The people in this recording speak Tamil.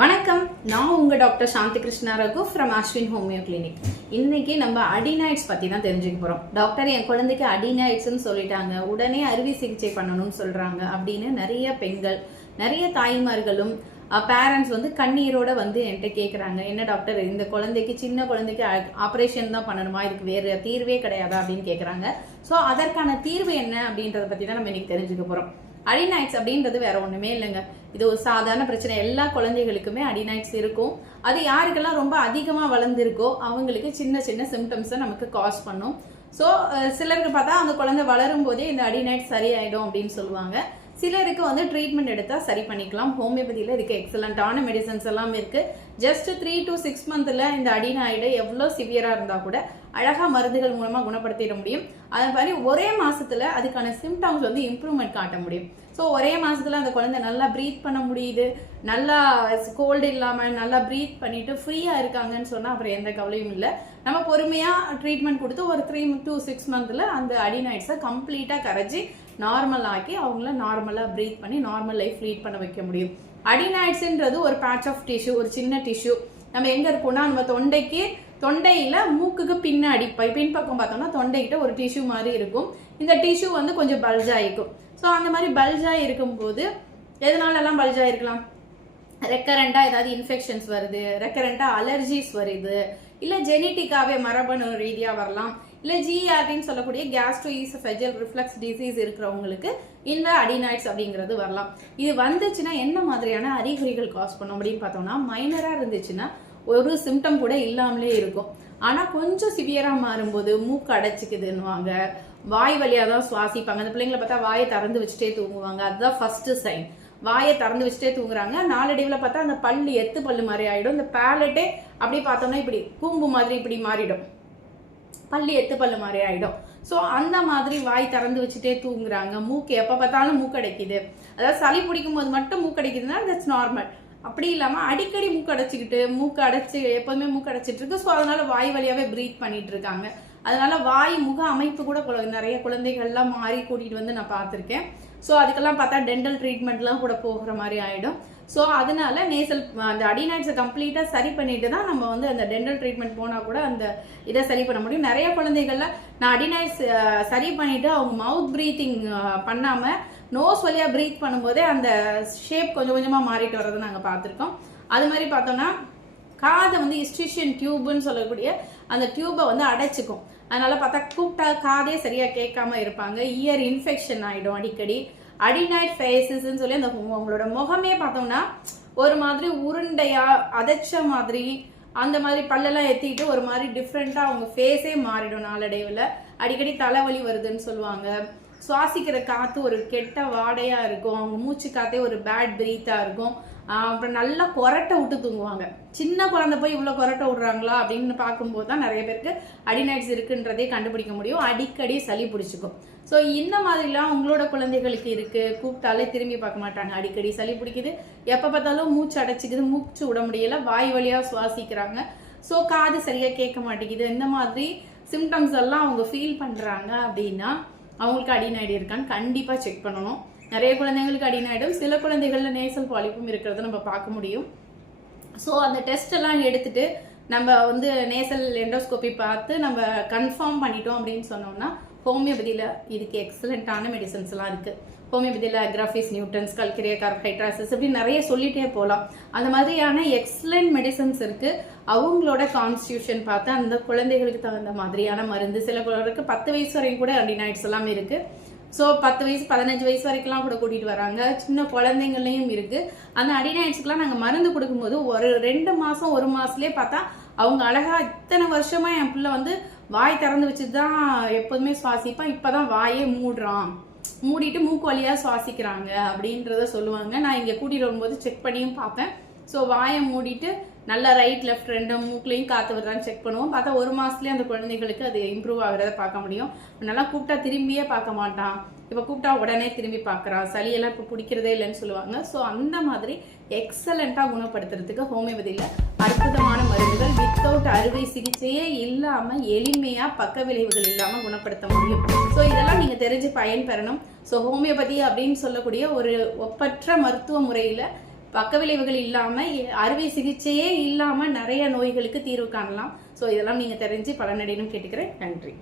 வணக்கம். நான் உங்கள் doctor Shanthi Krishna Raghu from Ashwin homeo clinic இன்னைக்கு நம்ம அடிநாய்ட்ஸ் பற்றி தான் தெரிஞ்சுக்க போகிறோம் டாக்டர் என் குழந்தைக்கு அடிநாய்ட்ஸ்னு சொல்லிட்டாங்க. உடனே அறுவை சிகிச்சை பண்ணணும்னு சொல்கிறாங்க அப்படின்னு நிறைய பெண்கள் நிறைய தாய்மார்களும் பேரண்ட்ஸ் வந்து கண்ணீரோட வந்து என்கிட்ட கேட்குறாங்க என்ன டாக்டர் இந்த குழந்தைக்கு சின்ன குழந்தைக்கு ஆப்ரேஷன் தான் பண்ணணுமா? இதுக்கு வேறு தீர்வே கிடையாதா அப்படின்னு கேட்குறாங்க ஸோ அதற்கான தீர்வு என்ன அப்படின்றத பற்றி தான் நம்ம இன்னைக்கு தெரிஞ்சுக்க போகிறோம் அடிநாய்ட்ஸ் அப்படின்றது வேற ஒண்ணுமே இல்லைங்க. இது ஒரு சாதாரண பிரச்சனை. எல்லா குழந்தைகளுக்குமே அடிநாய்ட்ஸ் இருக்கும். அது யாருக்கெல்லாம் ரொம்ப அதிகமாக வளர்ந்துருக்கோ அவங்களுக்கு சின்ன சின்ன சிம்டம்ஸை நமக்கு காஸ் பண்ணும். ஸோ சிலருக்கு பார்த்தா அந்த குழந்தை வளரும் போதே இந்த அடிநாய்ட் சரியாயிடும் அப்படின்னு சொல்லுவாங்க. சிலருக்கு வந்து ட்ரீட்மெண்ட் எடுத்தால் சரி பண்ணிக்கலாம். ஹோமியோபதியில் இதுக்கு எக்ஸலண்ட்டான மெடிசன்ஸ் எல்லாம் இருக்குது ஜஸ்ட் த்ரீ டு சிக்ஸ் மந்த்தில் இந்த அடிநாயிடு எவ்வளோ சிவியராக இருந்தால் கூட அழகாக மருந்துகள் மூலமாக குணப்படுத்திட முடியும். அதே மாதிரி ஒரே மாதத்தில் அதுக்கான சிம்டம்ஸ் வந்து இம்ப்ரூவ்மெண்ட் காட்ட முடியும். ஸோ ஒரே மாதத்தில் அந்த குழந்தை நல்லா ப்ரீத் பண்ண முடியுது. நல்லா கோல்டு இல்லாமல் நல்லா ப்ரீத் பண்ணிட்டு ஃப்ரீயாக இருக்காங்கன்னு சொன்னால் அப்புறம் எந்த கவலையும் இல்லை. நம்ம பொறுமையாக ட்ரீட்மெண்ட் கொடுத்து ஒரு த்ரீ டு சிக்ஸ் மந்த்தில் அந்த அடிநாய்ட்ஸை கம்ப்ளீட்டாக கரைச்சி நார்மல் ஆக்கி அவங்கள நார்மலாக ப்ரீத் பண்ணி நார்மல் லைஃப் லீட் பண்ண வைக்க முடியும். அடிநாய்ட்ஸ்ன்றது ஒரு பேட்ச் ஆஃப் டிஷ்யூ ஒரு சின்ன டிஷ்யூ நம்ம எங்கே இருக்கோம்னா நம்ம தொண்டைக்கு தொண்டையில் மூக்குக்கு பின்னாடி பை பின்பக்கம் பார்த்தோம்னா தொண்டைக்கிட்ட ஒரு டிஷ்யூ மாதிரி இருக்கும். இந்த டிஷ்யூ வந்து கொஞ்சம் பல்ஜாக இருக்கும். ஸோ அந்த மாதிரி பல்ஜாக இருக்கும்போது எதனாலலாம் பல்ஜாக இருக்கலாம் ரெக்கரண்டாக ஏதாவது இன்ஃபெக்ஷன்ஸ் வருது ரெக்கரண்டாக அலர்ஜிஸ் வருது இல்லை ஜெனிட்டிக்காகவே மரபணு ரீதியாக வரலாம் இல்லை ஜிஆர்டின்னு சொல்லக்கூடிய கேஸ்ட்ரோ ஈசஃபெஜல் ரிஃப்ளக்ஸ் டிசீஸ் இருக்கிறவங்களுக்கு இந்த அடினாய்ட்ஸ் அப்படிங்கிறது வரலாம். இது வந்துச்சுன்னா என்ன மாதிரியான அறிகுறிகள் காஸ் பண்ணும் அப்படின்னு பார்த்தோம்னா மைனராக இருந்துச்சுன்னா ஒரு சிம்டம் கூட இல்லாமலே இருக்கும். ஆனால் கொஞ்சம் சிவியராக மாறும்போது மூக்கு அடைச்சிக்குதுன்னுவாங்க. வாய் வழியாக தான் சுவாசிப்பாங்க. அந்த பிள்ளைங்களை பார்த்தா வாயை திறந்து வச்சுட்டே தூங்குவாங்க. அதுதான் ஃபர்ஸ்ட் சைன் வாயை திறந்து வச்சுட்டே தூங்குறாங்க. நாளடைவில் பார்த்தா அந்த பல்லு எத்து பல்லு மாதிரி ஆகிடும் இந்த பேலட்டே அப்படி பார்த்தோம்னா இப்படி கூம்பு மாதிரி இப்படி மாறிடும். பல்லு எத்து பல்லு மாதிரி ஆகிடும் ஸோ அந்த மாதிரி வாய் திறந்து வச்சுட்டே தூங்குறாங்க. மூக்கு எப்போ பார்த்தாலும் மூக்கடைக்குது அதாவது சளி பிடிக்கும் போது மட்டும் மூக்கடைக்குதுன்னா தட்ஸ் நார்மல் அப்படி இல்லாமல் அடிக்கடி மூக்கு அடைச்சிக்கிட்டு மூக்கு அடைச்சி எப்போதுமே மூக்கு அடைச்சிட்டு இருக்கு. ஸோ அதனால வாய் வழியாகவே ப்ரீத் பண்ணிட்டு இருக்காங்க. அதனால வாய் முக அமைப்பு கூட குழ- நிறைய குழந்தைகள்லாம் மாறி கூட்டிகிட்டு வந்து நான் பார்த்துருக்கேன். ஸோ அதுக்கெல்லாம் பார்த்தா டென்டல் ட்ரீட்மெண்ட்லாம் கூட போகிற மாதிரி ஆகிடும் ஸோ அதனால நேசல் அந்த அடிநாய்ட்ஸை கம்ப்ளீட்டாக சரி பண்ணிட்டு தான் நம்ம வந்து அந்த டென்டல் ட்ரீட்மெண்ட் போனால் கூட அந்த இதை சரி பண்ண முடியும். நிறைய குழந்தைகள்ல நான் அடிநாய்ட்ஸ் சரி பண்ணிட்டு அவங்க மவுத் ப்ரீத்திங் பண்ணாமல் நோஸ் வழியாக ப்ரீத் பண்ணும்போதே அந்த ஷேப் கொஞ்சம் கொஞ்சமாக மாறிட்டு வர்றதை நாங்கள் பார்த்துருக்கோம். அது மாதிரி பார்த்தோம்னா காதை வந்து இஸ்டிஷியன் டியூப்னு சொல்லக்கூடிய அந்த டியூபை வந்து அடைச்சிக்கும். அதனால பார்த்தா கூப்பிட்டா காதே சரியா கேட்காம இருப்பாங்க. இயர் இன்ஃபெக்ஷன் ஆயிடும் அடிக்கடி. அடிநாய்ட் ஃபேசஸ்ன்னு சொல்லி அந்த உங்களோட முகமே பார்த்தோம்னா ஒரு மாதிரி உருண்டையா அதைச்ச மாதிரி அந்த மாதிரி பல்லெல்லாம் எத்திக்கிட்டு ஒரு மாதிரி டிஃப்ரெண்ட்டாக அவங்க ஃபேஸே மாறிடும் நாளடைவில். அடிக்கடி தலைவலி வருதுன்னு சொல்லுவாங்க. சுவாசிக்கிற காற்று ஒரு கெட்ட வாடையாக இருக்கும். அவங்க மூச்சு காத்தே ஒரு பேட் பிரீத்தாக இருக்கும். அப்புறம் நல்லா கொரட்டை விட்டு தூங்குவாங்க. சின்ன குழந்தை போய் இவ்வளோ கொரட்டை விடுறாங்களா அப்படின்னு பார்க்கும்போது தான் நிறைய பேருக்கு அடிநைட்ஸ் இருக்குன்றதே கண்டுபிடிக்க முடியும். அடிக்கடி சளி பிடிச்சிக்கும். ஸோ இந்த மாதிரிலாம் உங்களோட குழந்தைகளுக்கு இருக்குது கூப்பிட்டாலே திரும்பி பார்க்க மாட்டாங்க. அடிக்கடி சளி பிடிக்குது. எப்போ பார்த்தாலும் மூச்சு அடைச்சிக்குது. மூச்சு விட முடியல. வாய் வழியாக சுவாசிக்கிறாங்க. ஸோ காது சரியாக கேட்க மாட்டேங்குது. இந்த மாதிரி சிம்டம்ஸ் எல்லாம் அவங்க ஃபீல் பண்ணுறாங்க அப்படின்னா அவங்களுக்கு அடிநாடி இருக்கான்னு கண்டிப்பாக செக் பண்ணணும். நிறைய குழந்தைங்களுக்கு அடினாயிடும் சில குழந்தைகளில் நேசல் பாலிப்பும் இருக்கிறத நம்ம பார்க்க முடியும். ஸோ அந்த டெஸ்ட் எல்லாம் எடுத்துட்டு நம்ம வந்து நேசல் எண்டோஸ்கோபி பார்த்து நம்ம கன்ஃபார்ம் பண்ணிட்டோம் அப்படின்னு சொன்னோம்னா ஹோமியோபதியில் இதுக்கு எக்ஸலண்ட்டான மெடிசன்ஸ் எல்லாம் இருக்கு. ஹோமியோபதியில் அக்ராஃபிஸ் நியூட்டன்ஸ் கல்கிரியா கார்போஹைட்ராசஸ் இப்படி நிறைய சொல்லிட்டே போகலாம் அந்த மாதிரியான எக்ஸலண்ட் மெடிசன்ஸ் இருக்கு. அவங்களோட கான்ஸ்டியூஷன் பார்த்து அந்த குழந்தைகளுக்கு தகுந்த மாதிரியான மருந்து சில குழந்தைகளுக்கு பத்து வயசு வரையும் கூட அண்டினாய்ட்ஸ் எல்லாம் இருக்கு. ஸோ பத்து வயசு பதினஞ்சு வயசு வரைக்கும்லாம் கூட கூட்டிட்டு வராங்க. சின்ன குழந்தைங்களையும் இருக்கு. அந்த அடிநாய்ட்ஸ்க்குலாம் நாங்கள் மருந்து கொடுக்கும்போது ஒரு ரெண்டு மாசம் ஒரு மாசத்துலயே பார்த்தா அவங்க அழகா இத்தனை வருஷமா என் பிள்ளை வந்து வாய் திறந்து வச்சுட்டு தான் எப்போதுமே சுவாசிப்பான். இப்பதான் வாயே மூடுறான். மூடிட்டு மூக்கு வழியா சுவாசிக்கிறாங்க அப்படின்றத சொல்லுவாங்க. நான் இங்க கூட்டிட்டு வரும்போது செக் பண்ணியும் பார்ப்பேன் ஸோ வாயை மூடிட்டு நல்லா ரைட் லெஃப்ட் ரெண்டும் மூக்குலையும் காற்று வருதான்னு செக் பண்ணுவோம். பார்த்தா ஒரு மாதத்துலேயே அந்த குழந்தைகளுக்கு அது இம்ப்ரூவ் ஆகிறத பார்க்க முடியும். நல்லா கூப்பிட்டா திரும்பியே பார்க்க மாட்டான். இப்போ கூப்பிட்டா உடனே திரும்பி பார்க்குறான். சளியெல்லாம் இப்போ பிடிக்கிறதே இல்லைன்னு சொல்லுவாங்க. ஸோ அந்த மாதிரி எக்ஸலண்ட்டாக குணப்படுத்துறதுக்கு ஹோமியோபதியில் அற்புதமான மருந்துகள் வித்தவுட் அறுவை சிகிச்சையே இல்லாமல் எளிமையாக பக்க விளைவுகள் இல்லாமல் குணப்படுத்த முடியும். ஸோ இதெல்லாம் நீங்கள் தெரிஞ்சு பயன்பெறணும். ஸோ ஹோமியோபதி அப்படின்னு சொல்லக்கூடிய ஒரு ஒப்பற்ற மருத்துவ முறையில் பக்க விளைவுகள் இல்லாமல் அறுவை சிகிச்சையே இல்லாமல் நிறைய நோய்களுக்கு தீர்வு காணலாம். ஸோ இதெல்லாம் நீங்கள் தெரிஞ்சு பலனடையணும் கேட்டுக்கிறேன். நன்றி.